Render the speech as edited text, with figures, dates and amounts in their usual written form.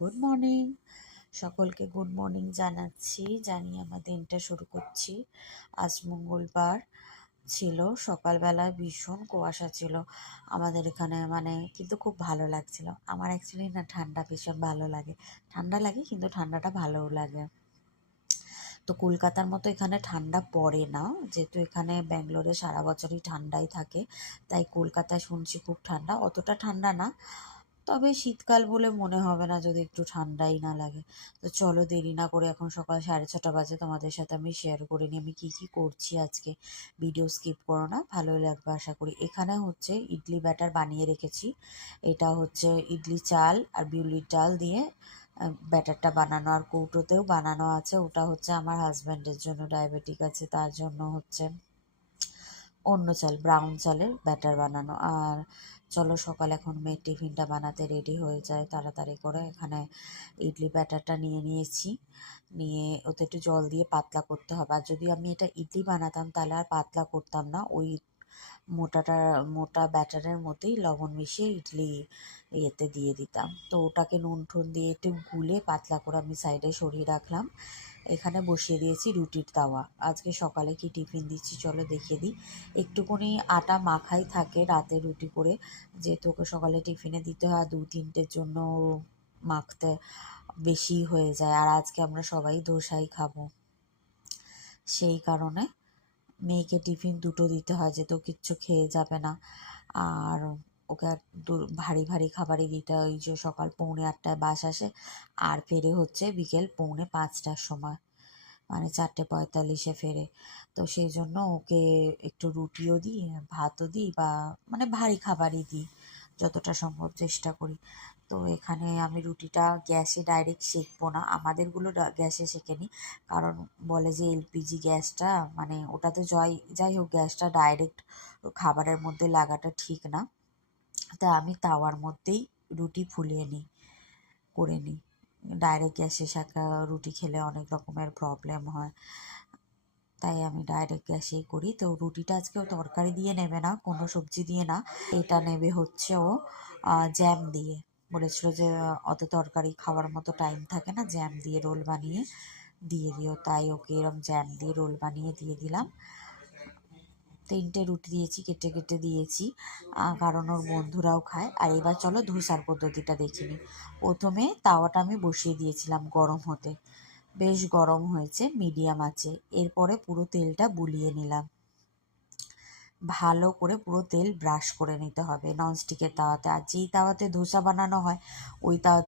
Good morning. সকলকে good morning জানাচ্ছি, জানিয়ে আমার দিনটা শুরু করছি। আজ মঙ্গলবার ছিল, সকালবেলায় ভীষণ কুয়াশা ছিল আমাদের এখানে, কিন্তু খুব ভালো লাগছিল। আমার অ্যাকচুয়ালি না ঠান্ডা ভীষণ ভালো লাগে, ঠান্ডা লাগে কিন্তু ঠান্ডাটা ভালোও লাগে। তো কলকাতার মতো এখানে ঠান্ডা পড়ে না, যেহেতু এখানে ব্যাঙ্গালোরে সারা বছরই ঠান্ডাই থাকে, তাই কলকাতায় শুনছি খুব ঠান্ডা। অতটা ঠান্ডা না, তবে শীতকাল বলে মনে হবে না যদি একটু ঠান্ডাই না লাগে। তো চলো দেরি না করে, এখন সকাল 6:30 বাজে, তোমাদের সাথে আমি শেয়ার করে নিই আমি কী কী করছি আজকে। ভিডিও স্কিপ করো না, ভালোই লাগবে আশা করি। এখানে হচ্ছে ইডলি ব্যাটার বানিয়ে রেখেছি। এটা হচ্ছে ইডলি চাল আর বিউলির ডাল দিয়ে ব্যাটারটা বানানো, আর কৌটোতেও বানানো আছে। ওটা হচ্ছে আমার হাজব্যান্ডের জন্য, ডায়াবেটিক আছে, তার জন্য হচ্ছে অন্য চাল, ব্রাউন চালের ব্যাটার বানানো। আর চলো সকাল এখন মেয়ের টিফিনটা বানাতে রেডি হয়ে যায় তাড়াতাড়ি করে। এখানে ইডলি ব্যাটারটা নিয়ে নিয়েছি, নিয়ে ওতে একটু জল দিয়ে পাতলা করতে হবে। আর যদি আমি এটা ইডলি বানাতাম তাহলে আর পাতলা করতাম না, ওই মোটা ব্যাটারের মধ্যেই লবণ মিশিয়ে ইডলি ইয়েতে দিয়ে দিতাম। তো ওটাকে নুন টুন দিয়ে একটু গুলে পাতলা করে আমি সাইডে সরিয়ে রাখলাম। এখানে বসিয়ে দিয়েছি রুটির তাওয়া। আজকে সকালে কি টিফিন দিচ্ছি চলো দেখিয়ে দিই। একটুখানি আটা মাখাই থাকে রাতে রুটি করে, যেহেতু ওকে সকালে টিফিনে দিতে হয়, 2-3টের জন্য মাখতে বেশি হয়ে যায়। আর আজকে আমরা সবাই ধোসাই খাবো, সেই কারণে মেয়েকে টিফিন দুটো দিতে হয়, যেহেতু কিচ্ছু খেয়ে যাবে না। আর ওকে ভারী ভারী খাবারই দিতে হয়। ওই যে সকাল 8:45 বাস আসে, আর ফেরে হচ্ছে বিকেল 4:45টার সময়, 4:45-এ ফেরে। তো সেই জন্য ওকে একটু রুটিও দিই, ভাতও দিই, বা ভারী খাবারই দিই, যতটা সম্ভব চেষ্টা করি। তো এখানে আমি রুটিটা গ্যাসে ডাইরেক্ট সেঁকবো না, আমাদেরগুলো গ্যাসে সেঁকে নিই, কারণ বলে যে এলপিজি গ্যাসটা ওটাতে যাই হোক, গ্যাসটা ডাইরেক্ট খাবারের মধ্যে লাগাটা ঠিক না। তা আমি তাওয়ার মধ্যেই রুটি ফুলিয়ে করে নিই। ডাইরেক্ট গ্যাসে সেঁকা রুটি খেলে অনেক রকমের প্রবলেম হয়, তাই আমি ডাইরেক্ট গ্যাসেই করি। তো রুটিটা আজকে ও তরকারি দিয়ে নেবে না, কোনো সবজি দিয়ে না, এটা নেবে হচ্ছে ও জ্যাম দিয়ে। বলেছিল যে অত তরকারি খাওয়ার মতো টাইম থাকে না, জ্যাম দিয়ে রোল বানিয়ে দিয়ে দিও। তাই ওকে এরম জ্যাম দিয়ে রোল বানিয়ে দিয়ে দিলাম। 3টে রুটি দিয়েছি, কেটে কেটে দিয়েছি, কারণ ওর বন্ধুরাও খায়। আর এবার চলো ধোসার পদ্ধতিটা দেখে নিই। প্রথমে তাওয়াটা আমি বসিয়ে দিয়েছিলাম গরম হতে, বেশ গরম হয়েছে মিডিয়াম আঁচে। এরপরে পুরো তেলটা বুলিয়ে নিলাম, ভালো করে পুরো তেল ব্রাশ করে নিতে হবে ননস্টিকের তাওয়াতে। আর যেই তাওয়াতে ধোসা বানানো হয় ওই তাওয়াতে